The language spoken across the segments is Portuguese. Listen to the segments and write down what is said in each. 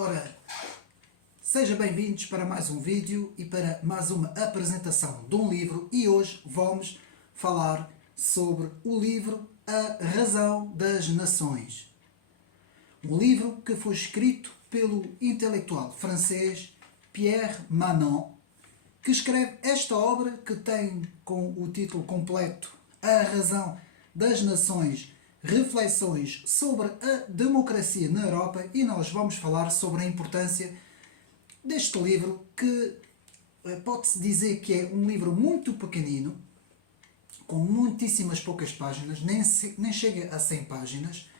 Ora, sejam bem-vindos para mais um vídeo e para mais uma apresentação de um livro, e hoje vamos falar sobre o livro A Razão das Nações. Um livro que foi escrito pelo intelectual francês Pierre Manon, que escreve esta obra que tem com o título completo A Razão das Nações, reflexões sobre a democracia na Europa, e nós vamos falar sobre a importância deste livro, que pode-se dizer que é um livro muito pequenino, com muitíssimas poucas páginas, nem chega a 100 páginas,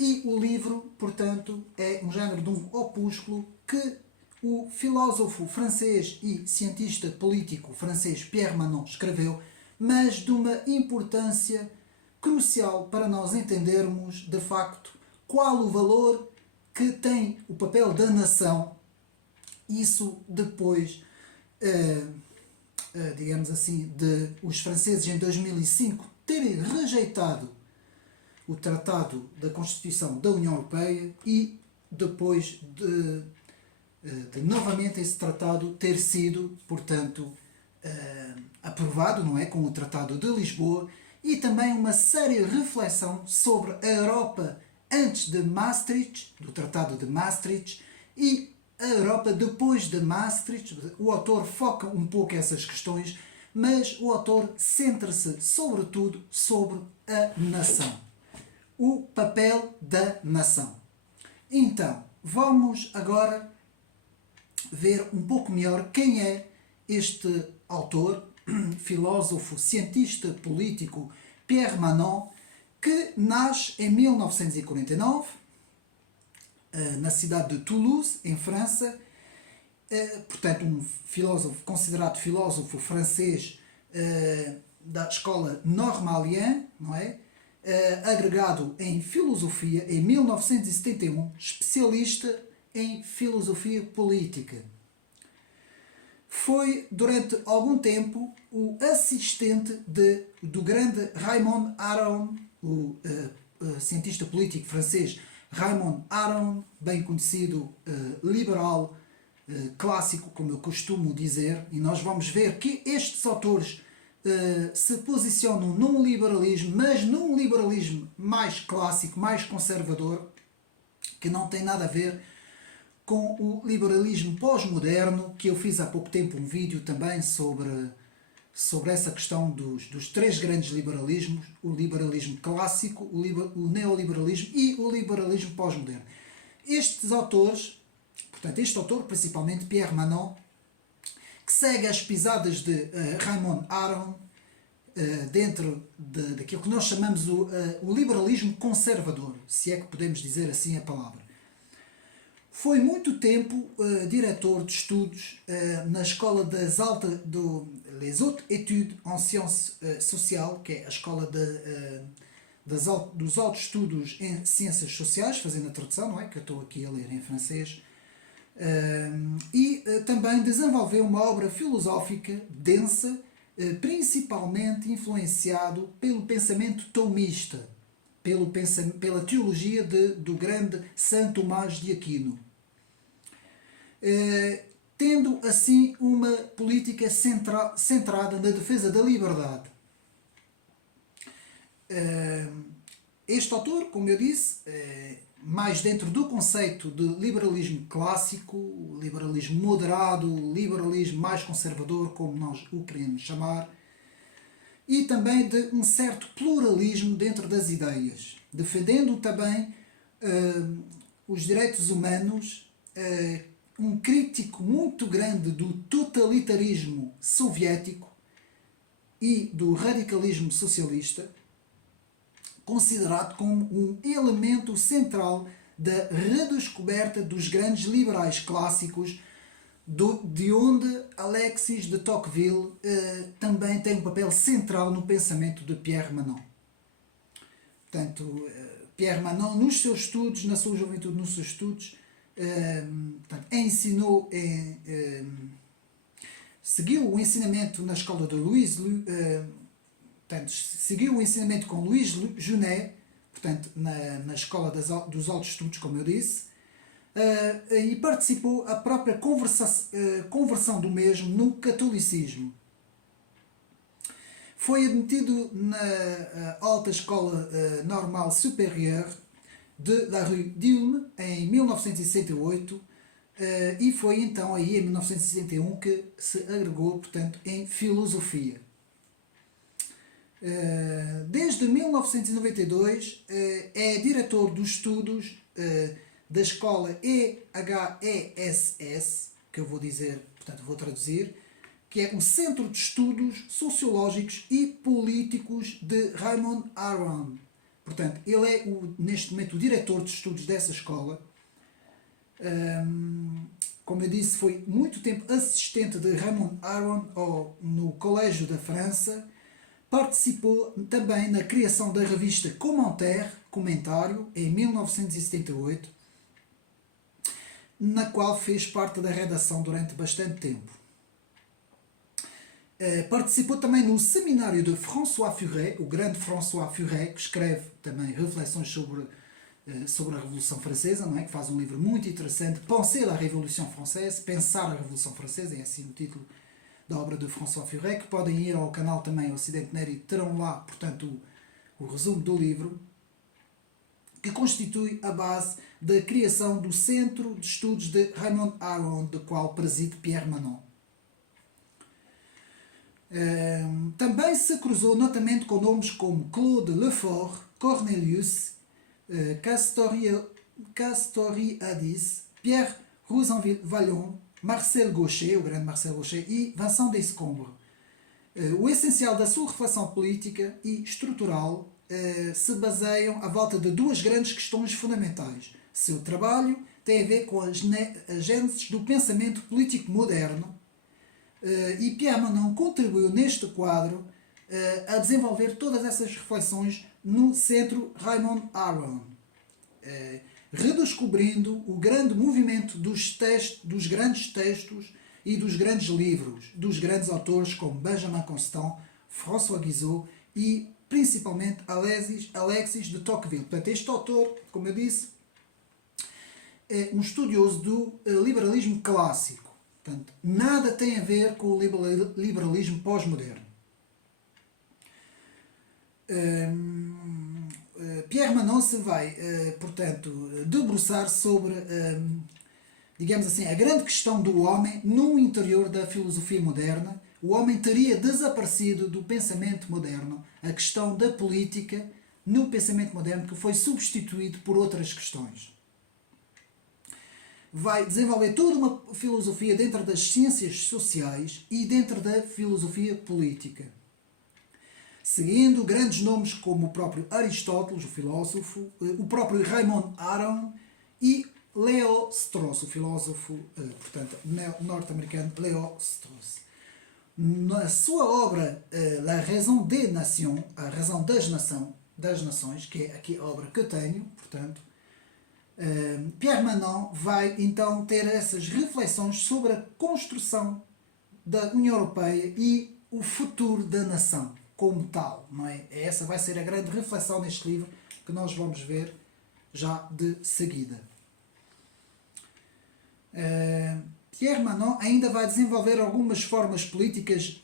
e o livro, portanto, é um género de um opúsculo que o filósofo francês e cientista político francês Pierre Manon escreveu, mas de uma importância crucial para nós entendermos, de facto, qual o valor que tem o papel da nação. Isso depois, digamos assim, de os franceses em 2005 terem rejeitado o Tratado da Constituição da União Europeia e depois de novamente esse tratado ter sido, portanto, aprovado, não é, com o Tratado de Lisboa, e também uma séria reflexão sobre a Europa antes de Maastricht, do Tratado de Maastricht, e a Europa depois de Maastricht. O autor foca um pouco essas questões, mas o autor centra-se sobretudo sobre a nação, o papel da nação. Então, vamos agora ver um pouco melhor quem é este autor, filósofo, cientista político Pierre Manon, que nasce em 1949 na cidade de Toulouse, em França. Portanto, um filósofo, considerado filósofo francês da escola Normalienne, não é? Agregado em filosofia em 1971, especialista em filosofia política. Foi durante algum tempo o assistente do grande Raymond Aron, o cientista político francês Raymond Aron, bem conhecido liberal clássico, como eu costumo dizer, e nós vamos ver que estes autores se posicionam num liberalismo, mas num liberalismo mais clássico, mais conservador, que não tem nada a ver com o liberalismo pós-moderno, que eu fiz há pouco tempo um vídeo também sobre essa questão dos três grandes liberalismos: o liberalismo clássico, o neoliberalismo e o liberalismo pós-moderno. Estes autores, portanto, este autor, principalmente Pierre Manon, que segue as pisadas de Raymond Aron, dentro daquilo que nós chamamos o liberalismo conservador, se é que podemos dizer assim a palavra. Foi muito tempo diretor de estudos na Escola das Les Hautes Études en Sciences Sociales, que é a escola dos altos estudos em ciências sociais, fazendo a tradução, não é? Que eu estou aqui a ler em francês. E também desenvolveu uma obra filosófica densa, principalmente influenciado pelo pensamento tomista, pela teologia do grande Santo Tomás de Aquino, tendo assim uma política centrada na defesa da liberdade. Este autor, como eu disse, mais dentro do conceito de liberalismo clássico, liberalismo moderado, liberalismo mais conservador, como nós o queremos chamar, e também de um certo pluralismo dentro das ideias, defendendo também os direitos humanos, um crítico muito grande do totalitarismo soviético e do radicalismo socialista, considerado como um elemento central da redescoberta dos grandes liberais clássicos, de onde Alexis de Tocqueville também tem um papel central no pensamento de Pierre Manon. Portanto, Pierre Manon, nos seus estudos, na sua juventude, nos seus estudos, ensinou, seguiu o ensinamento na escola de seguiu o ensinamento com Louis Junet, portanto, na escola dos altos estudos, como eu disse, e participou a própria conversão do mesmo no catolicismo. Foi admitido na Alta Escola Normale Supérieure de la Rue d'Ulm em 1968 e foi então aí em 1961 que se agregou, portanto, em filosofia. Desde 1992 é diretor dos estudos da escola EHESS, que eu vou dizer, portanto vou traduzir, que é o Centro de Estudos Sociológicos e Políticos de Raymond Aron. Portanto, ele é neste momento o diretor de estudos dessa escola. Como eu disse, foi muito tempo assistente de Raymond Aron no Colégio da França. Participou também na criação da revista Commentaire, Comentário, em 1978, na qual fez parte da redação durante bastante tempo. Participou também no seminário de François Furet, o grande François Furet, que escreve também reflexões sobre a Revolução Francesa, não é? Que faz um livro muito interessante, Penser la Révolution Française, Pensar a Revolução Francesa, é assim o título da obra de François Furet, que podem ir ao canal também Ocidente Neri e terão lá, portanto, o resumo do livro, que constitui a base da criação do Centro de Estudos de Raymond Aron, do qual preside Pierre Manon. Também se cruzou notamente com nomes como Claude Lefort, Cornelius Castoriadis, Pierre Rosanvallon, Marcel Gauchet, o grande Marcel Gauchet, e Vincent Descombres. O essencial da sua reflexão política e estrutural se baseiam à volta de duas grandes questões fundamentais. Seu trabalho tem a ver com as gênesis do pensamento político moderno, e Pierre Manon contribuiu neste quadro a desenvolver todas essas reflexões no Centro Raymond Aron, redescobrindo o grande movimento dos grandes textos e dos grandes livros, dos grandes autores como Benjamin Constant, François Guizot e principalmente Alexis de Tocqueville. Portanto, este autor, como eu disse, é um estudioso do liberalismo clássico. Portanto, nada tem a ver com o liberalismo pós-moderno. Pierre Manon se vai, portanto, debruçar sobre, digamos assim, a grande questão do homem no interior da filosofia moderna. O homem teria desaparecido do pensamento moderno, a questão da política no pensamento moderno, que foi substituído por outras questões. Vai desenvolver toda uma filosofia dentro das ciências sociais e dentro da filosofia política, seguindo grandes nomes como o próprio Aristóteles, o filósofo, o próprio Raymond Aron e Leo Strauss, o filósofo, portanto, norte-americano Leo Strauss. Na sua obra La Raison des Nations, a razão das nações, que é aqui a obra que eu tenho, portanto, Pierre Manon vai então ter essas reflexões sobre a construção da União Europeia e o futuro da nação como tal, não é? Essa vai ser a grande reflexão neste livro que nós vamos ver já de seguida. Pierre Manon ainda vai desenvolver algumas formas políticas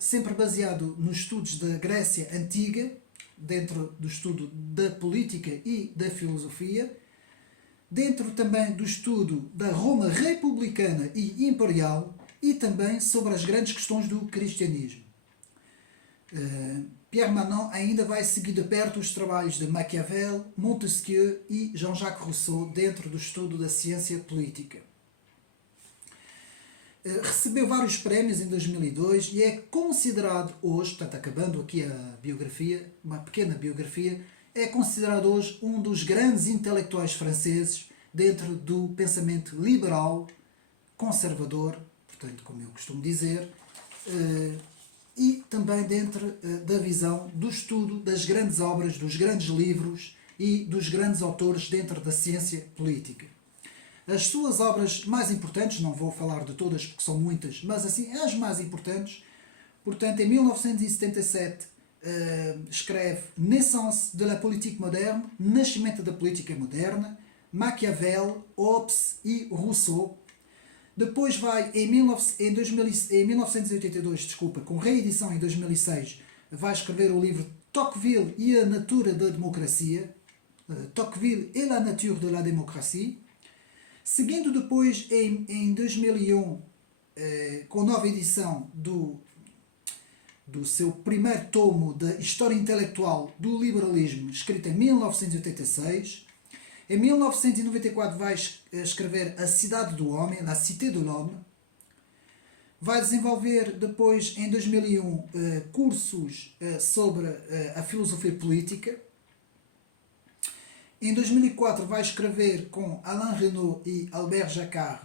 sempre baseado nos estudos da Grécia Antiga, dentro do estudo da política e da filosofia, dentro também do estudo da Roma republicana e imperial e também sobre as grandes questões do cristianismo. Pierre Manon ainda vai seguir de perto os trabalhos de Maquiavel, Montesquieu e Jean-Jacques Rousseau dentro do estudo da ciência política. Recebeu vários prémios em 2002 e é considerado hoje, portanto acabando aqui a biografia, uma pequena biografia, é considerado hoje um dos grandes intelectuais franceses dentro do pensamento liberal, conservador, portanto, como eu costumo dizer, e também dentro da visão do estudo das grandes obras, dos grandes livros e dos grandes autores dentro da ciência política. As suas obras mais importantes, não vou falar de todas porque são muitas, mas assim, as mais importantes, portanto, em 1977, escreve Naissance de la politique moderne, Nascimento da Política Moderna, Maquiavel, Hobbes e Rousseau. Depois vai, em 1982, desculpa, com reedição em 2006, vai escrever o livro Tocqueville e a Natura da Democracia, Tocqueville et la nature de la démocratie. Seguindo depois, em 2001, com nova edição do seu primeiro tomo da História Intelectual do Liberalismo, escrito em 1986. Em 1994 vai escrever A Cidade do Homem, La Cité de l'Homme. Vai desenvolver depois, em 2001, cursos sobre a filosofia política. Em 2004 vai escrever com Alain Renaud e Albert Jacquard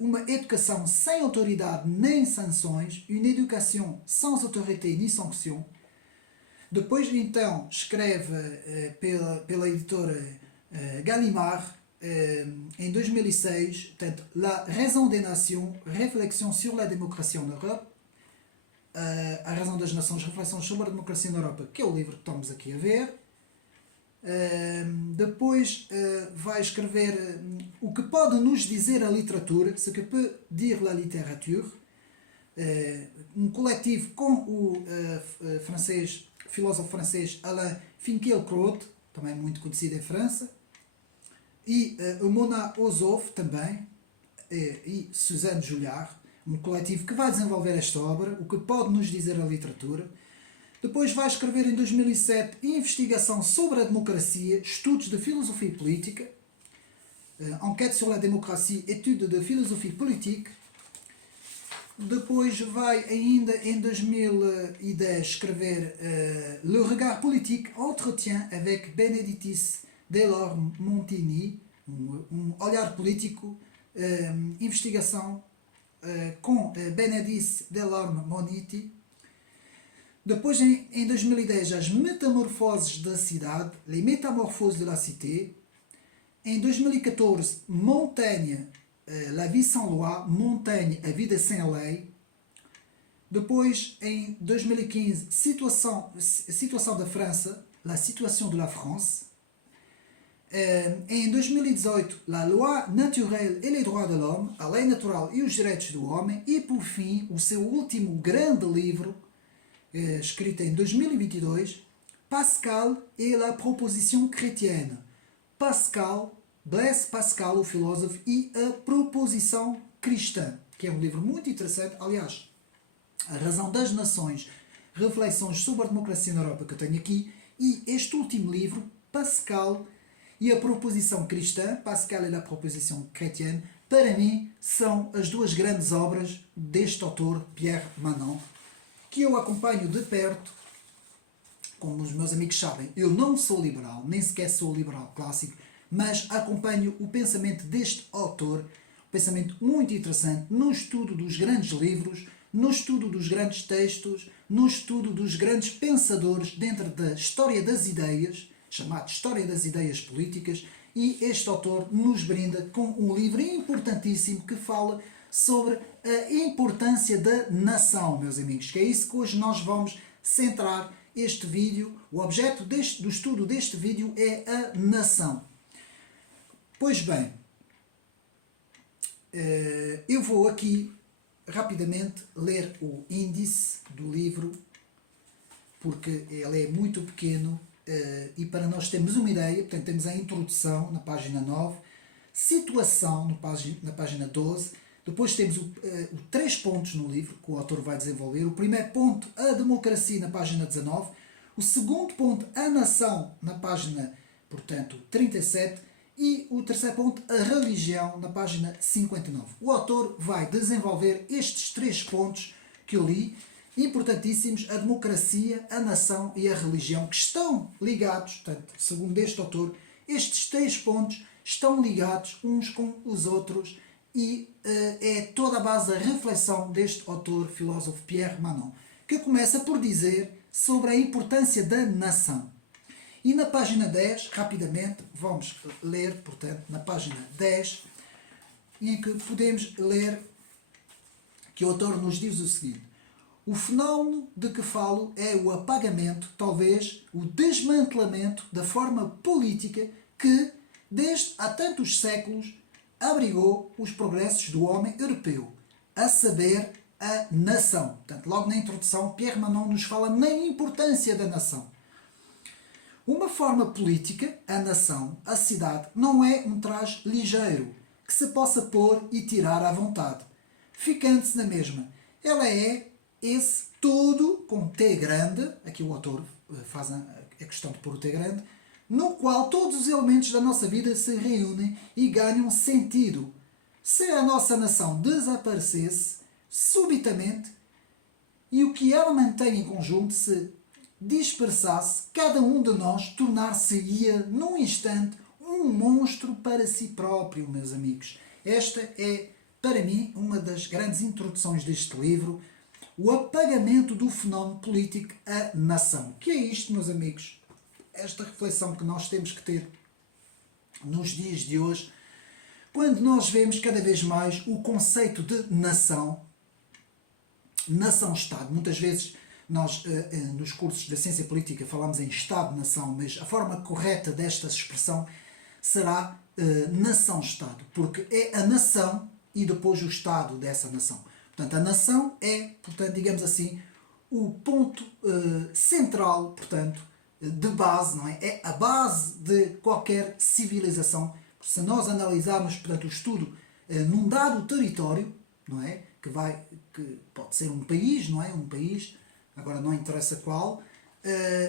Uma educação sem autoridade nem sanções, Une éducation sans autorité ni sanction. Depois então escreve pela editora Gallimard, em 2006, portanto, La raison des nations, réflexion sur la démocratie en Europe, A razão das nações, reflexões sobre a democracia na Europa, que é o livro que estamos aqui a ver. Depois vai escrever O que pode nos dizer a literatura, Ce que peut dire la littérature, um coletivo com o filósofo francês Alain Finkielkraut, também muito conhecido em França, e Mona Ozof também, e Suzanne Julliard, um coletivo que vai desenvolver esta obra, O que pode nos dizer a literatura. Depois vai escrever em 2007 Investigação sobre a democracia, Estudos de filosofia política, Enquête sur la démocratie, Études de philosophie politique. Depois vai ainda em 2010 escrever Le regard politique, Entretien avec Benedictis Delorme-Montagny, olhar político, investigação com Benedictis Delorme-Montagny. Depois, em 2010, As Metamorfoses da Cidade, Les Métamorphoses de la Cité. Em 2014, Montaigne, La vie sans loi, Montaigne, A vida sem lei. Depois, em 2015, Situação da França, La situation de la France. Em 2018, La loi naturelle et les droits de l'homme, A lei natural e os direitos do homem. E, por fim, o seu último grande livro, escrito em 2022, Pascal et la proposition chrétienne. Pascal, Blaise Pascal, o filósofo, e a proposição cristã, que é um livro muito interessante. Aliás, A Razão das Nações, Reflexões sobre a Democracia na Europa, que eu tenho aqui, e este último livro, Pascal e a Proposição Cristã, Pascal et la proposition chrétienne, para mim são as duas grandes obras deste autor, Pierre Manon, que eu acompanho de perto. Como os meus amigos sabem, eu não sou liberal, nem sequer sou liberal clássico, mas acompanho o pensamento deste autor, um pensamento muito interessante no estudo dos grandes livros, no estudo dos grandes textos, no estudo dos grandes pensadores dentro da história das ideias, chamado História das Ideias Políticas, e este autor nos brinda com um livro importantíssimo que fala sobre a importância da nação, meus amigos, que é isso que hoje nós vamos centrar este vídeo. O objeto do estudo deste vídeo é a nação. Pois bem, eu vou aqui rapidamente ler o índice do livro, porque ele é muito pequeno, e para nós termos uma ideia, portanto temos a introdução na página 9, situação na página 12, depois temos três pontos no livro que o autor vai desenvolver. O primeiro ponto, a democracia, na página 19. O segundo ponto, a nação, na página, portanto, 37. E o terceiro ponto, a religião, na página 59. O autor vai desenvolver estes três pontos que eu li, importantíssimos: a democracia, a nação e a religião, que estão ligados, portanto, segundo este autor, estes três pontos estão ligados uns com os outros, e é toda a base da reflexão deste autor, filósofo Pierre Manon, que começa por dizer sobre a importância da nação. E na página 10, rapidamente, vamos ler, portanto, na página 10, em que podemos ler que o autor nos diz o seguinte: o fenómeno de que falo é o apagamento, talvez o desmantelamento da forma política que, desde há tantos séculos abrigou os progressos do homem europeu, a saber, a nação. Portanto, logo na introdução, Pierre Manon nos fala na importância da nação. Uma forma política, a nação, a cidade, não é um traje ligeiro que se possa pôr e tirar à vontade, ficando-se na mesma. Ela é esse todo com T grande, aqui o autor faz a questão de pôr o T grande, no qual todos os elementos da nossa vida se reúnem e ganham sentido. Se a nossa nação desaparecesse subitamente e o que ela mantém em conjunto se dispersasse, cada um de nós tornar-se-ia num instante um monstro para si próprio, meus amigos. Esta é, para mim, uma das grandes introduções deste livro, o apagamento do fenómeno político à nação. Que é isto, meus amigos? Esta reflexão que nós temos que ter nos dias de hoje, quando nós vemos cada vez mais o conceito de nação, nação-Estado. Muitas vezes nós, nos cursos da ciência política, falamos em Estado-nação, mas a forma correta desta expressão será nação-Estado, porque é a nação e depois o Estado dessa nação. Portanto, a nação é, portanto, digamos assim, o ponto central, portanto, de base, não é? É a base de qualquer civilização. Se nós analisarmos, portanto, o estudo num dado território, não é? Que pode ser um país, não é? Um país, agora não interessa qual,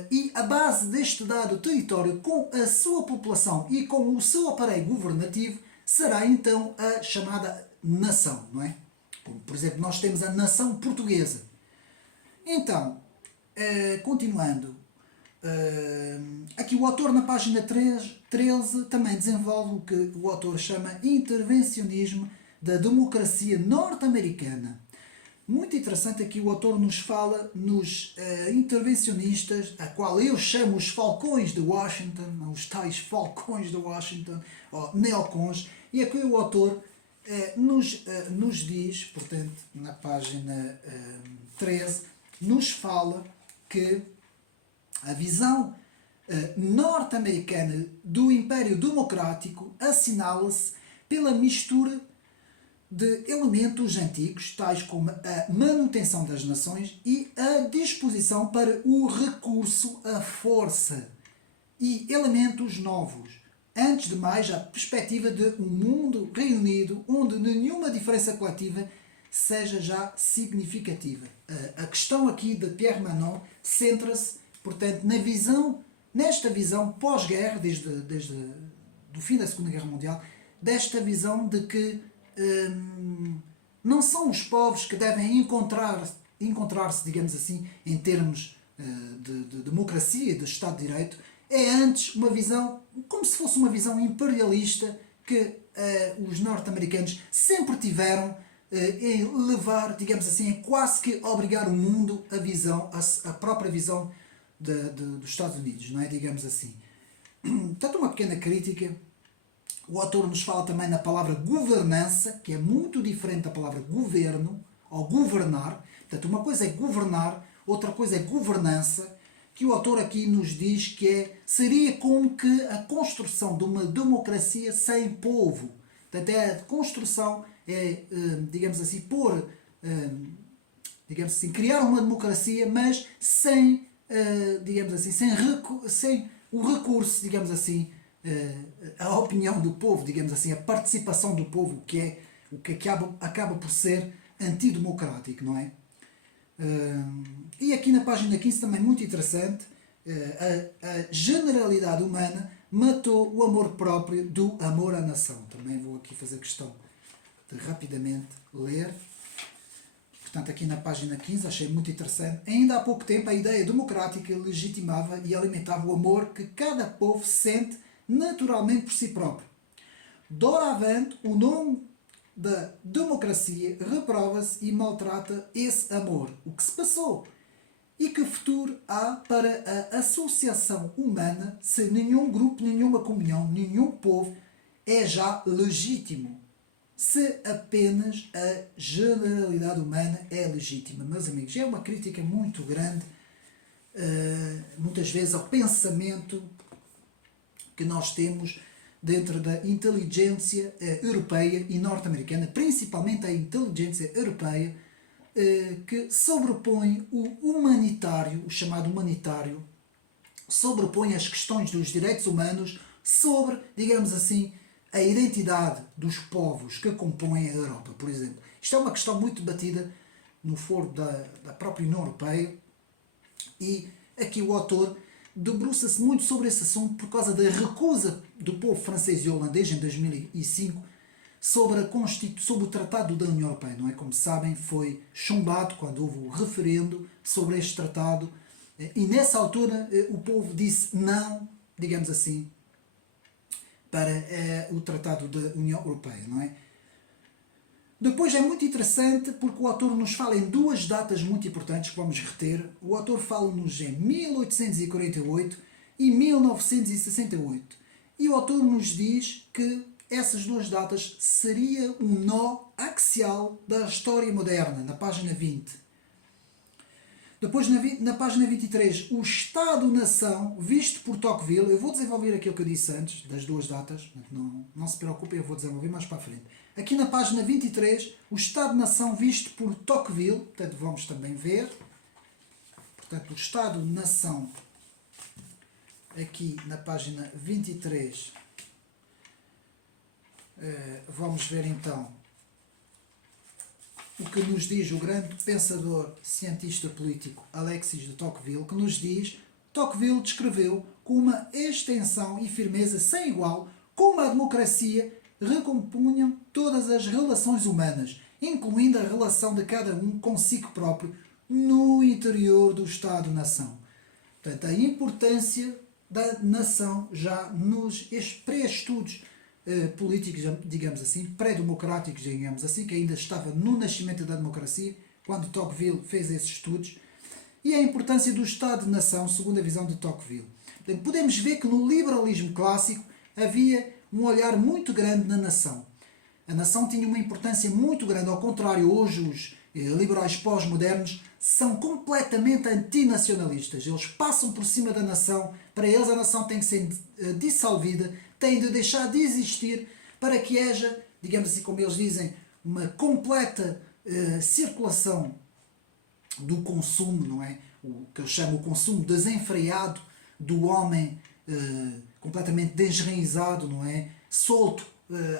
e a base deste dado território com a sua população e com o seu aparelho governativo será então a chamada nação, não é? Como, por exemplo, nós temos a nação portuguesa. Então, continuando, aqui o autor na página 13 também desenvolve o que o autor chama intervencionismo da democracia norte-americana. Muito interessante aqui o autor nos fala nos intervencionistas, a qual eu chamo os falcões de Washington, os tais falcões de Washington, ou neocons, e aqui o autor nos diz, portanto, na página 13, nos fala que a visão norte-americana do Império Democrático assinala-se pela mistura de elementos antigos, tais como a manutenção das nações e a disposição para o recurso à força, e elementos novos. Antes de mais, a perspectiva de um mundo reunido onde nenhuma diferença coletiva seja já significativa. A questão aqui de Pierre Manon centra-se, portanto, nesta visão pós-guerra, desde do fim da Segunda Guerra Mundial, desta visão de que não são os povos que devem encontrar-se, digamos assim, em termos de democracia e de Estado de Direito. É antes uma visão, como se fosse uma visão imperialista que os norte-americanos sempre tiveram em levar, digamos assim, em quase que obrigar o mundo a própria visão dos Estados Unidos, não é? Digamos assim. Tanto uma pequena crítica. O autor nos fala também na palavra governança, que é muito diferente da palavra governo, ou governar. Portanto, uma coisa é governar, outra coisa é governança, que o autor aqui nos diz que seria como que a construção de uma democracia sem povo. Portanto, é a construção, digamos assim, digamos assim, criar uma democracia, mas sem, digamos assim, sem o recurso, digamos assim, a opinião do povo, digamos assim, a participação do povo, o que acaba por ser antidemocrático, não é? E aqui na página 15 também muito interessante, a generalidade humana matou o amor próprio do amor à nação. Também vou aqui fazer questão de rapidamente ler. Portanto, aqui na página 15, achei muito interessante. Ainda há pouco tempo a ideia democrática legitimava e alimentava o amor que cada povo sente naturalmente por si próprio. Doravante, o nome da democracia reprova-se e maltrata esse amor. O que se passou? E que futuro há para a associação humana se nenhum grupo, nenhuma comunhão, nenhum povo é já legítimo? Se apenas a generalidade humana é legítima. Meus amigos, é uma crítica muito grande, muitas vezes, ao pensamento que nós temos dentro da inteligência europeia e norte-americana, principalmente a inteligência europeia, que sobrepõe o humanitário, o chamado humanitário, sobrepõe as questões dos direitos humanos sobre, digamos assim, a identidade dos povos que compõem a Europa, por exemplo. Isto é uma questão muito debatida no foro da própria União Europeia e aqui o autor debruça-se muito sobre esse assunto por causa da recusa do povo francês e holandês em 2005 sobre o Tratado da União Europeia. Não é? Como sabem, foi chumbado quando houve o referendo sobre este tratado e nessa altura o povo disse não, digamos assim, para o Tratado da União Europeia. Não é? Depois é muito interessante porque o autor nos fala em duas datas muito importantes que vamos reter. O autor fala-nos em 1848 e 1968. E o autor nos diz que essas duas datas seria um nó axial da história moderna, na página 20. Depois, na página 23, o Estado-nação visto por Tocqueville. Eu vou desenvolver aquilo que eu disse antes, das duas datas. Não se preocupem, eu vou desenvolver mais para a frente. Aqui na página 23, o Estado-nação visto por Tocqueville. Portanto, vamos também ver. Portanto, o Estado-nação, aqui na página 23, vamos ver então o que nos diz o grande pensador, cientista político Alexis de Tocqueville, que nos diz: Tocqueville descreveu com uma extensão e firmeza sem igual como a democracia recompunham todas as relações humanas, incluindo a relação de cada um consigo próprio no interior do Estado-nação. Portanto, a importância da nação já nos pré-estudos políticos, digamos assim, pré-democráticos, digamos assim, que ainda estava no nascimento da democracia, quando Tocqueville fez esses estudos, e a importância do Estado-nação, segundo a visão de Tocqueville. Portanto, podemos ver que no liberalismo clássico havia um olhar muito grande na nação. A nação tinha uma importância muito grande, ao contrário, hoje os liberais pós-modernos são completamente antinacionalistas. Eles passam por cima da nação, para eles a nação tem que ser dissolvida, tem de deixar de existir para que haja, digamos assim, como eles dizem, uma completa circulação do consumo, não é? O que eles chamam o consumo desenfreado do homem completamente desraizado, não é? Solto,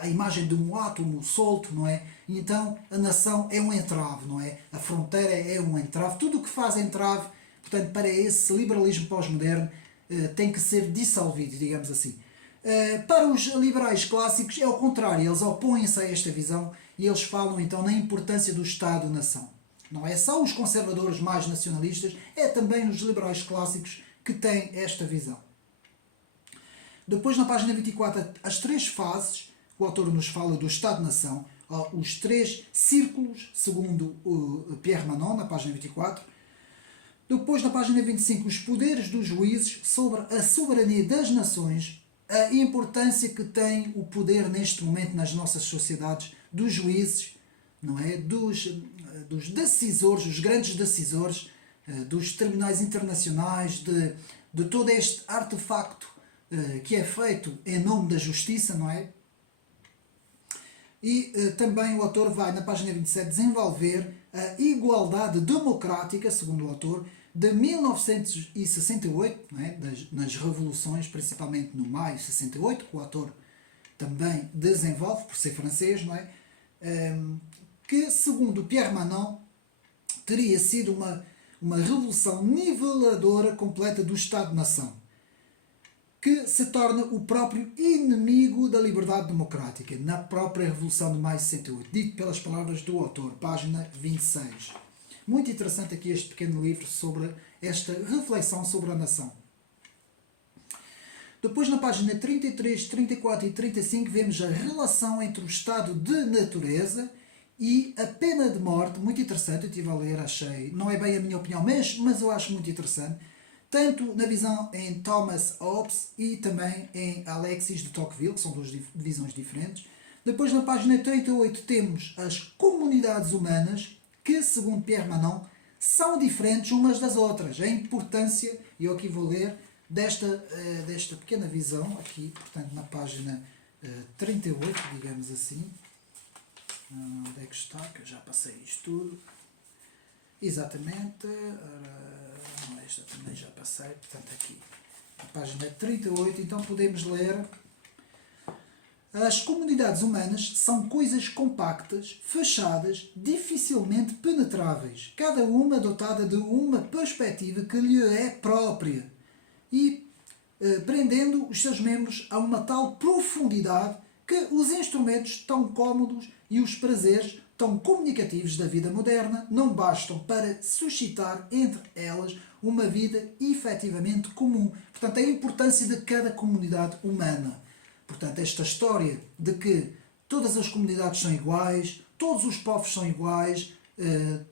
a imagem de um átomo solto, não é? E então a nação é um entrave, não é? A fronteira é um entrave, tudo o que faz entrave, portanto, para esse liberalismo pós-moderno tem que ser dissolvido, digamos assim. Para os liberais clássicos é o contrário, eles opõem-se a esta visão e eles falam então na importância do Estado-nação. Não é só os conservadores mais nacionalistas, é também os liberais clássicos que têm esta visão. Depois, na página 24, as três fases, o autor nos fala do Estado-nação, os três círculos, segundo o Pierre Manon, na página 24. Depois, na página 25, os poderes dos juízes sobre a soberania das nações, a importância que tem o poder neste momento nas nossas sociedades, dos juízes, não é? Dos decisores, os grandes decisores, dos tribunais internacionais, de todo este artefacto que é feito em nome da justiça, não é? E também o autor vai, na página 27, desenvolver a igualdade democrática, segundo o autor, de 1968, não é? Nas revoluções, principalmente no maio de 68, que o autor também desenvolve, por ser francês, não é? Que, segundo Pierre Manon, teria sido uma revolução niveladora completa do Estado-nação, que se torna o próprio inimigo da liberdade democrática, na própria Revolução de Maio de 68, dito pelas palavras do autor, página 26. Muito interessante aqui este pequeno livro sobre esta reflexão sobre a nação. Depois, na página 33, 34 e 35, vemos a relação entre o estado de natureza e a pena de morte. Muito interessante, eu estive a ler, achei, não é bem a minha opinião, mas eu acho muito interessante, tanto na visão em Thomas Hobbes e também em Alexis de Tocqueville, que são duas visões diferentes. Depois, na página 38, temos as comunidades humanas, que, segundo Pierre Manon, são diferentes umas das outras. A importância, e eu aqui vou ler, desta pequena visão aqui, portanto na página 38, digamos assim. Onde é que está? Que eu já passei isto tudo. Exatamente. Esta também já passei, portanto aqui. Na página 38, então podemos ler: as comunidades humanas são coisas compactas, fechadas, dificilmente penetráveis, cada uma dotada de uma perspectiva que lhe é própria e prendendo os seus membros a uma tal profundidade que os instrumentos tão cômodos e os prazeres tão comunicativos da vida moderna não bastam para suscitar entre elas uma vida efetivamente comum. Portanto, a importância de cada comunidade humana. Portanto, esta história de que todas as comunidades são iguais, todos os povos são iguais,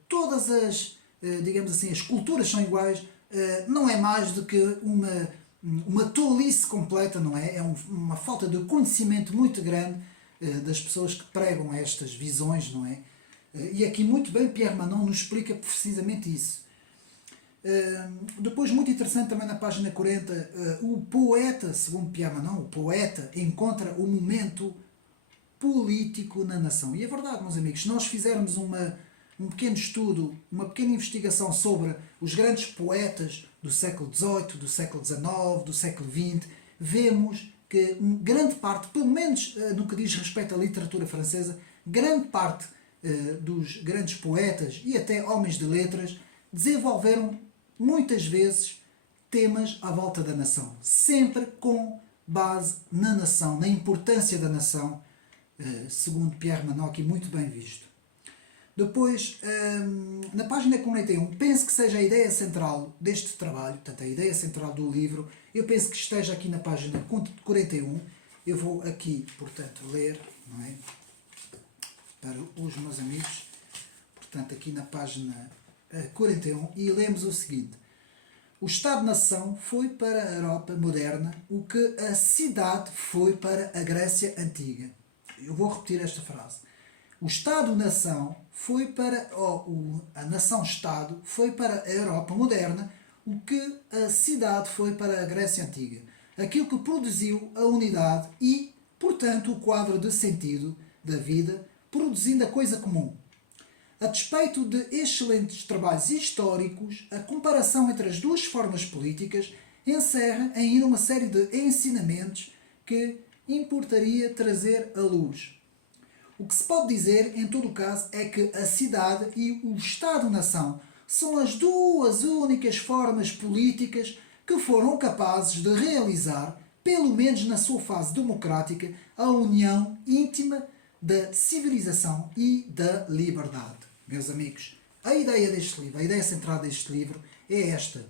todas as, digamos assim, as culturas são iguais, não é mais do que uma tolice completa, não é? É uma falta de conhecimento muito grande das pessoas que pregam estas visões, não é? E aqui muito bem Pierre Manon nos explica precisamente isso. Depois, muito interessante também na página 40, o poeta, segundo Pierre Manon, o poeta encontra o momento político na nação. E é verdade, meus amigos, se nós fizermos um pequeno estudo, uma pequena investigação sobre os grandes poetas do século XVIII, do século XIX, do século XX, vemos que grande parte, pelo menos no que diz respeito à literatura francesa, grande parte dos grandes poetas e até homens de letras desenvolveram muitas vezes temas à volta da nação, sempre com base na nação, na importância da nação, segundo Pierre Manon, aqui muito bem visto. Depois, na página 41, penso que seja a ideia central deste trabalho, portanto, a ideia central do livro, eu penso que esteja aqui na página 41. Eu vou aqui, portanto, ler, não é? Para os meus amigos, portanto, aqui na página 41, e lemos o seguinte: o Estado-nação foi para a Europa moderna o que a cidade foi para a Grécia antiga. Eu vou repetir esta frase. O Estado-nação foi para a nação-Estado foi para a Europa moderna o que a cidade foi para a Grécia antiga. Aquilo que produziu a unidade e, portanto, o quadro de sentido da vida, produzindo a coisa comum. A despeito de excelentes trabalhos históricos, a comparação entre as duas formas políticas encerra ainda uma série de ensinamentos que importaria trazer à luz. O que se pode dizer, em todo o caso, é que a cidade e o Estado-nação são as duas únicas formas políticas que foram capazes de realizar, pelo menos na sua fase democrática, a união íntima da civilização e da liberdade. Meus amigos, a ideia deste livro, a ideia central deste livro é esta.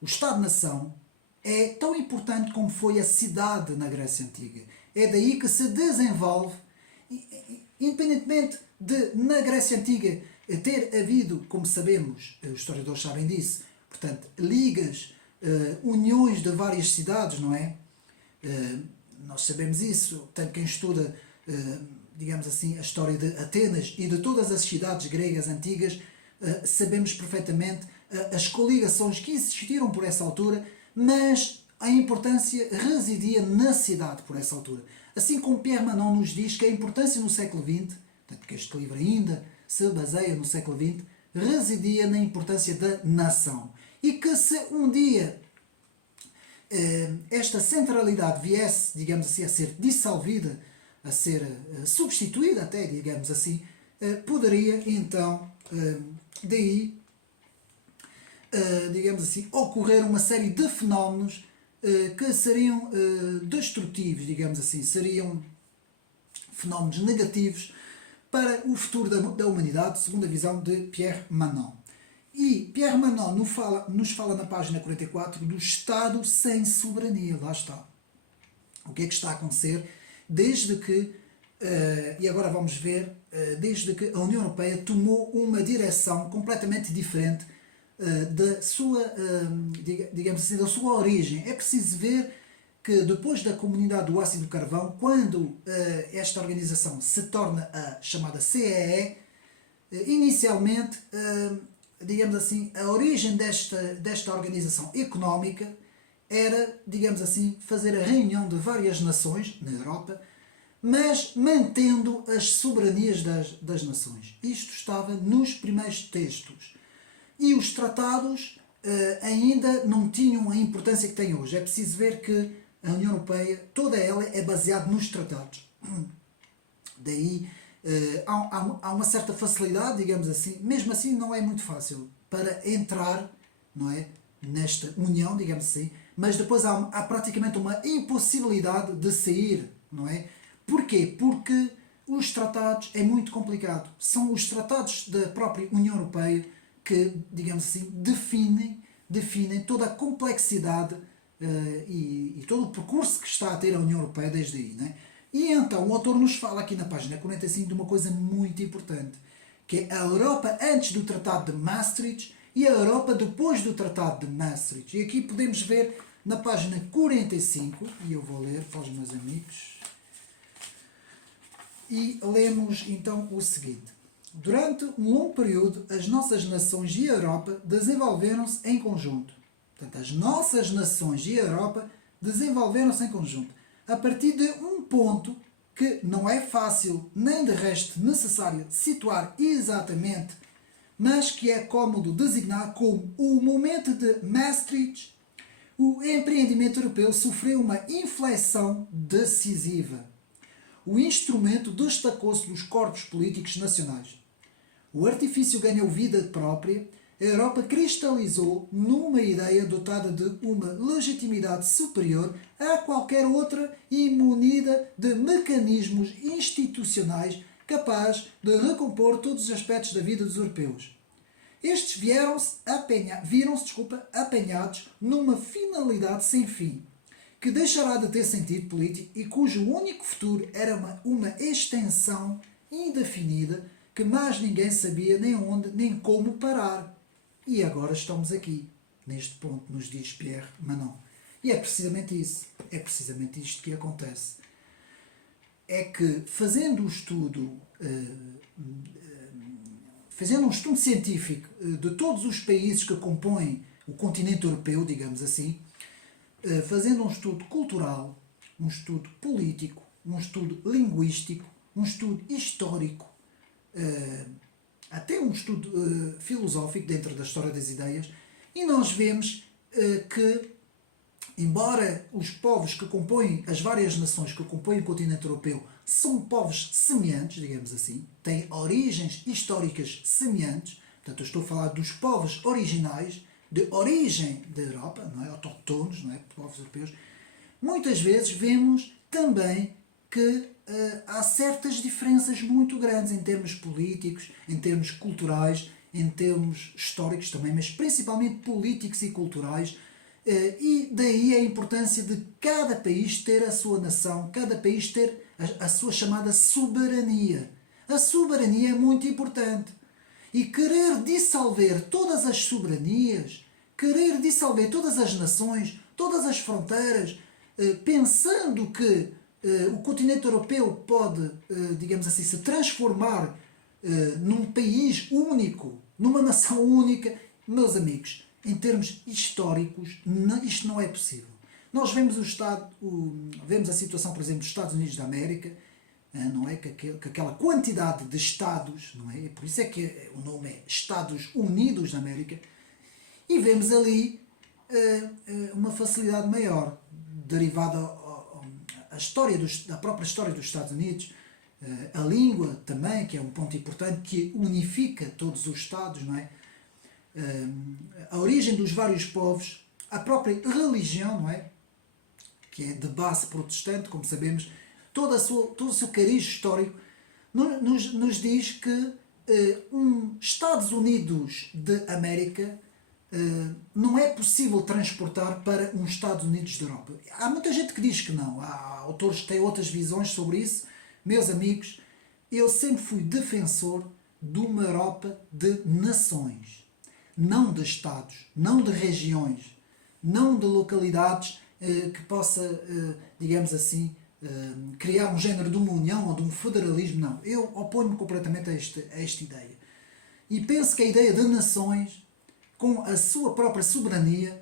O Estado-nação é tão importante como foi a cidade na Grécia Antiga. É daí que se desenvolve, independentemente de, na Grécia Antiga, ter havido, como sabemos, os historiadores sabem disso, portanto, ligas, uniões de várias cidades, não é? Nós sabemos isso, tanto quem estuda, digamos assim, a história de Atenas e de todas as cidades gregas antigas, sabemos perfeitamente as coligações que existiram por essa altura, mas a importância residia na cidade por essa altura. Assim como Pierre Manon nos diz que a importância no século XX, portanto que este livro ainda se baseia no século XX, residia na importância da nação. E que se um dia esta centralidade viesse, digamos assim, a ser dissolvida, a ser substituída até, digamos assim, poderia então daí, digamos assim, ocorrer uma série de fenómenos que seriam destrutivos, digamos assim, seriam fenómenos negativos para o futuro da humanidade, segundo a visão de Pierre Manon. E Pierre Manon nos fala na página 44 do Estado sem soberania. Lá está. O que é que está a acontecer desde que, e agora vamos ver, desde que a União Europeia tomou uma direção completamente diferente da sua, digamos assim, da sua origem. É preciso ver que depois da Comunidade do Ácido Carvão, quando esta organização se torna a chamada CEE, inicialmente, digamos assim, a origem desta organização económica era, digamos assim, fazer a reunião de várias nações na Europa, mas mantendo as soberanias das nações. Isto estava nos primeiros textos. E os tratados ainda não tinham a importância que têm hoje. É preciso ver que a União Europeia, toda ela é baseada nos tratados. Daí há uma certa facilidade, digamos assim, mesmo assim não é muito fácil para entrar, não é, nesta união, digamos assim, mas depois há praticamente uma impossibilidade de sair, não é? Porquê? Porque os tratados é muito complicado. São os tratados da própria União Europeia que, digamos assim, definem toda a complexidade e todo o percurso que está a ter a União Europeia desde aí, não é? E então o autor nos fala aqui na página 45 de uma coisa muito importante, que é a Europa antes do Tratado de Maastricht e a Europa depois do Tratado de Maastricht. E aqui podemos ver na página 45, e eu vou ler para os meus amigos, e lemos então o seguinte. Durante um longo período, as nossas nações e a Europa desenvolveram-se em conjunto. Portanto, as nossas nações e a Europa desenvolveram-se em conjunto. A partir de um ponto que não é fácil, nem de resto necessário situar exatamente, mas que é cómodo designar como o momento de Maastricht, o empreendimento europeu sofreu uma inflexão decisiva. O instrumento destacou-se dos corpos políticos nacionais. O artifício ganhou vida própria, a Europa cristalizou numa ideia dotada de uma legitimidade superior a qualquer outra e munida de mecanismos institucionais capazes de recompor todos os aspectos da vida dos europeus. Estes viram-se apanhados numa finalidade sem fim, que deixará de ter sentido político e cujo único futuro era uma extensão indefinida que mais ninguém sabia nem onde nem como parar. E agora estamos aqui, neste ponto, nos diz Pierre Manon. E é precisamente isso, é precisamente isto que acontece. É que fazendo um estudo científico de todos os países que compõem o continente europeu, digamos assim, fazendo um estudo cultural, um estudo político, um estudo linguístico, um estudo histórico, até um estudo filosófico dentro da história das ideias, e nós vemos que, embora os povos que compõem, as várias nações que compõem o continente europeu, são povos semelhantes, digamos assim, têm origens históricas semelhantes, portanto eu estou a falar dos povos originais, de origem da Europa, não é? Autóctonos, não é? Povos europeus, muitas vezes vemos também que há certas diferenças muito grandes em termos políticos, em termos culturais, em termos históricos também, mas principalmente políticos e culturais, e daí a importância de cada país ter a sua nação, cada país ter a sua chamada soberania. A soberania é muito importante. E querer dissolver todas as soberanias, querer dissolver todas as nações, todas as fronteiras, pensando que o continente europeu pode, digamos assim, se transformar num país único, numa nação única, meus amigos, em termos históricos, isto não é possível. Nós vemos vemos a situação, por exemplo, dos Estados Unidos da América, não é? Que aquela quantidade de Estados, não é? Por isso é que o nome é Estados Unidos da América, e vemos ali uma facilidade maior, derivada da própria história dos Estados Unidos, a língua também, que é um ponto importante, que unifica todos os Estados, não é? A origem dos vários povos, a própria religião, não é? Que é de base protestante, como sabemos, todo o seu cariz histórico nos diz que Estados Unidos de América não é possível transportar para um Estados Unidos da Europa. Há muita gente que diz que não, há autores que têm outras visões sobre isso. Meus amigos, eu sempre fui defensor de uma Europa de nações, não de Estados, não de regiões, não de localidades que possa, digamos assim, criar um género de uma união ou de um federalismo. Não, eu oponho-me completamente a esta ideia. E penso que a ideia de nações, com a sua própria soberania,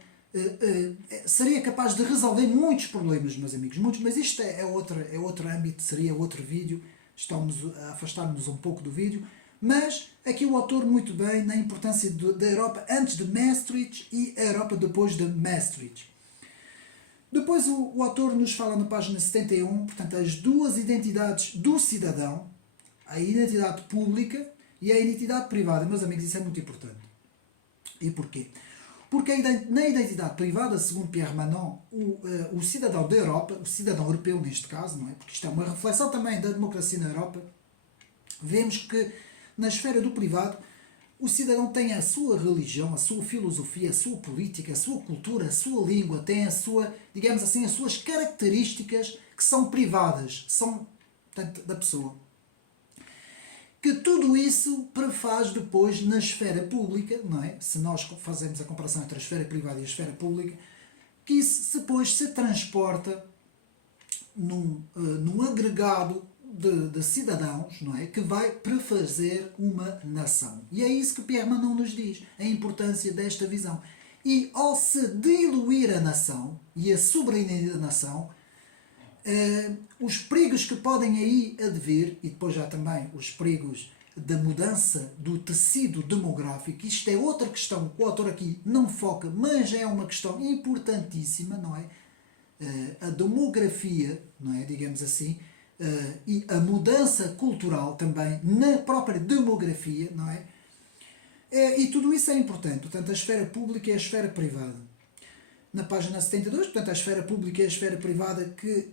seria capaz de resolver muitos problemas, meus amigos, muitos, mas isto é outro âmbito, seria outro vídeo, estamos a afastar-nos um pouco do vídeo, mas aqui o autor muito bem na importância da Europa antes de Maastricht e a Europa depois de Maastricht. Depois o autor nos fala na página 71, portanto, as duas identidades do cidadão, a identidade pública e a identidade privada. Meus amigos, isso é muito importante. E porquê? Porque na identidade privada, segundo Pierre Manon, o cidadão da Europa, o cidadão europeu neste caso, não é? Porque isto é uma reflexão também da democracia na Europa, vemos que na esfera do privado o cidadão tem a sua religião, a sua filosofia, a sua política, a sua cultura, a sua língua, tem a sua, digamos assim, as suas características que são privadas, são, portanto, da pessoa. Que tudo isso prefaz depois na esfera pública, não é? Se nós fazemos a comparação entre a esfera privada e a esfera pública, que isso depois se transporta num agregado de cidadãos, não é? Que vai prefazer uma nação. E é isso que Pierre Manon nos diz, a importância desta visão. E ao se diluir a nação e a soberania da nação, os perigos que podem aí advir, e depois já também os perigos da mudança do tecido demográfico, isto é outra questão que o autor aqui não foca, mas é uma questão importantíssima, não é? A demografia, não é? Digamos assim, e a mudança cultural também na própria demografia, não é? E tudo isso é importante, portanto, a esfera pública e a esfera privada. Na página 72, portanto, a esfera pública e a esfera privada, que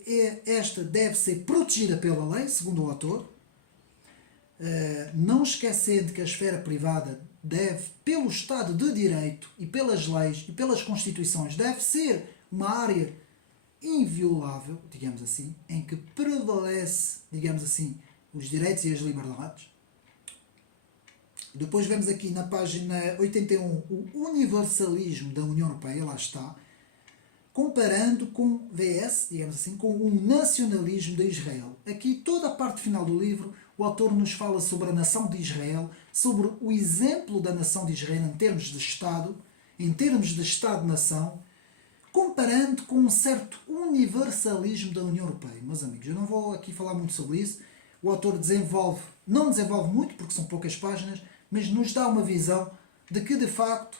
esta deve ser protegida pela lei, segundo o autor, não esquecendo que a esfera privada deve, pelo Estado de Direito e pelas leis e pelas constituições, deve ser uma área inviolável, digamos assim, em que prevalece, digamos assim, os direitos e as liberdades. Depois vemos aqui na página 81 o universalismo da União Europeia, lá está, comparando com VS, digamos assim, com o nacionalismo de Israel. Aqui toda a parte final do livro o autor nos fala sobre a nação de Israel, sobre o exemplo da nação de Israel em termos de Estado, em termos de Estado-nação, comparando com um certo universalismo da União Europeia. Meus amigos, eu não vou aqui falar muito sobre isso. O autor não desenvolve muito, porque são poucas páginas, mas nos dá uma visão de que, de facto,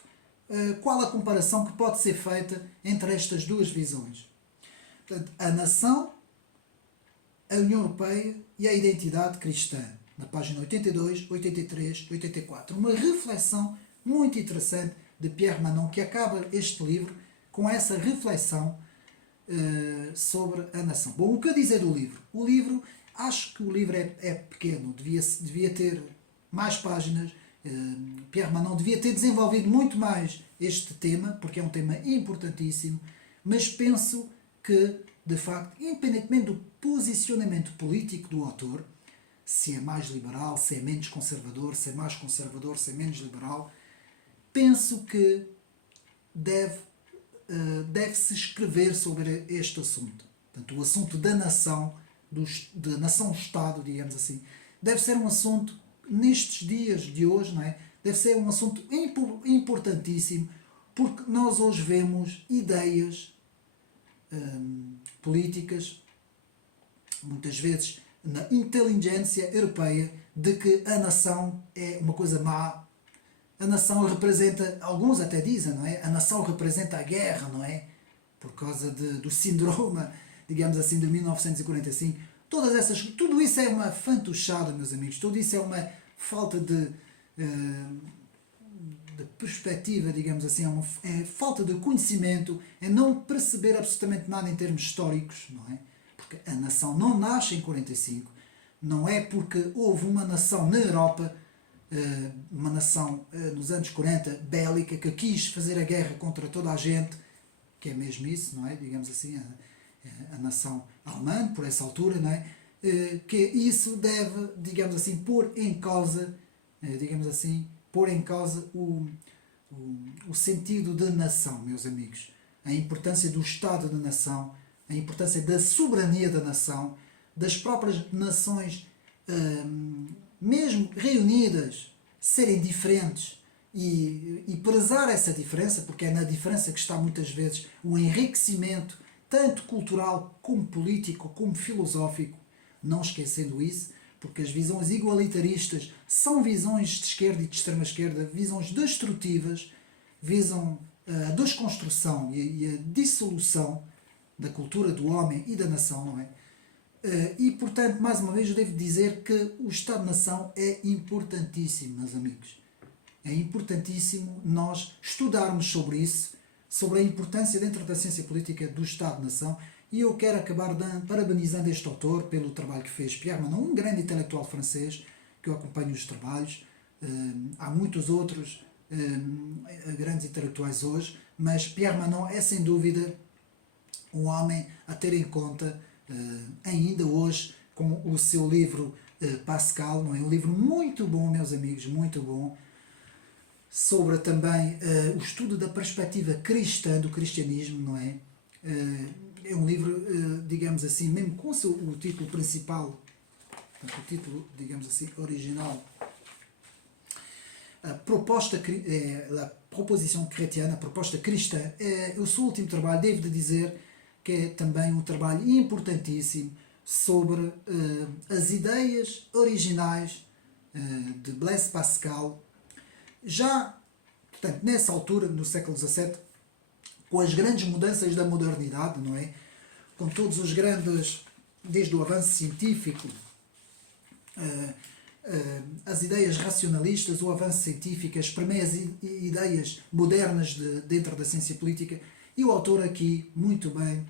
qual a comparação que pode ser feita entre estas duas visões. Portanto, a nação, a União Europeia e a identidade cristã. Na página 82, 83, 84. Uma reflexão muito interessante de Pierre Manon, que acaba este livro com essa reflexão sobre a nação. Bom, o que dizer do livro? O livro, acho que o livro é pequeno, devia ter mais páginas. Pierre Manon devia ter desenvolvido muito mais este tema, porque é um tema importantíssimo, mas penso que, de facto, independentemente do posicionamento político do autor, se é mais liberal, se é menos conservador, se é mais conservador, se é menos liberal, penso que deve-se escrever sobre este assunto. Portanto, o assunto da nação, da nação-Estado, digamos assim, deve ser um assunto, nestes dias de hoje, não é? Deve ser um assunto importantíssimo, porque nós hoje vemos ideias políticas, muitas vezes na inteligência europeia, de que a nação é uma coisa má. A nação representa, alguns até dizem, não é? A nação representa a guerra, não é? Por causa do síndrome, digamos assim, de 1945. Tudo isso é uma fantochada, meus amigos. Tudo isso é uma falta de perspectiva, digamos assim. É falta de conhecimento, é não perceber absolutamente nada em termos históricos, não é? Porque a nação não nasce em 45. Não é porque houve uma nação na Europa, uma nação nos anos 40, bélica, que quis fazer a guerra contra toda a gente, que é mesmo isso, não é? Digamos assim, a nação alemã, por essa altura, não é? Que isso deve, digamos assim, pôr em causa o sentido de nação, meus amigos. A importância do Estado de nação, a importância da soberania da nação, das próprias nações mesmo reunidas, serem diferentes e prezar essa diferença, porque é na diferença que está muitas vezes o enriquecimento, tanto cultural como político, como filosófico, não esquecendo isso, porque as visões igualitaristas são visões de esquerda e de extrema esquerda, visões destrutivas, visam a desconstrução e a dissolução da cultura do homem e da nação, não é? E, portanto, mais uma vez, eu devo dizer que o Estado-nação é importantíssimo, meus amigos. É importantíssimo nós estudarmos sobre isso, sobre a importância dentro da ciência política do Estado-nação, e eu quero acabar parabenizando este autor pelo trabalho que fez. Pierre Manon, um grande intelectual francês, que eu acompanho os trabalhos. Há muitos outros grandes intelectuais hoje, mas Pierre Manon é sem dúvida um homem a ter em conta ainda hoje, com o seu livro Pascal, não é? Um livro muito bom, meus amigos, muito bom, sobre também o estudo da perspectiva cristã do cristianismo, não é? É um livro, digamos assim, mesmo com o título principal, o título, digamos assim, original, a proposta, a proposição chrétienne, a proposta cristã, é o seu último trabalho, devo de dizer que é também um trabalho importantíssimo sobre as ideias originais de Blaise Pascal, já, portanto, nessa altura, no século XVII, com as grandes mudanças da modernidade, não é? Com todos os grandes, desde o avanço científico, as ideias racionalistas, o avanço científico, as primeiras ideias modernas dentro da ciência política, e o autor aqui, muito bem,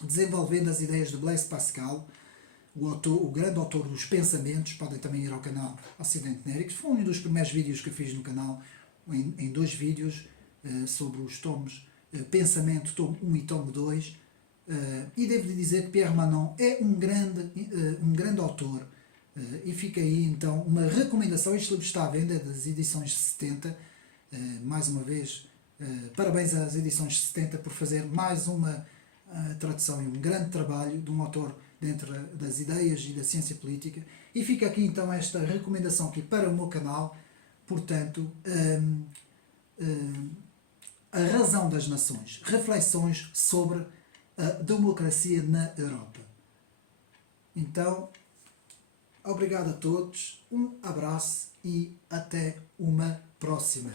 desenvolvendo as ideias de Blaise Pascal, o grande autor dos pensamentos. Podem também ir ao canal Ocidente Nérix, foi um dos primeiros vídeos que eu fiz no canal, em 2 vídeos sobre os tomos Pensamento, tomo 1 e tomo 2, e devo dizer que Pierre Manon é um grande autor, e fica aí então uma recomendação. Este livro está à venda, das edições 70, mais uma vez, parabéns às edições 70 por fazer mais uma tradução e um grande trabalho de um autor dentro das ideias e da ciência política. E fica aqui então esta recomendação aqui para o meu canal, portanto, A Razão das Nações, reflexões sobre a democracia na Europa. Então, obrigado a todos, um abraço e até uma próxima.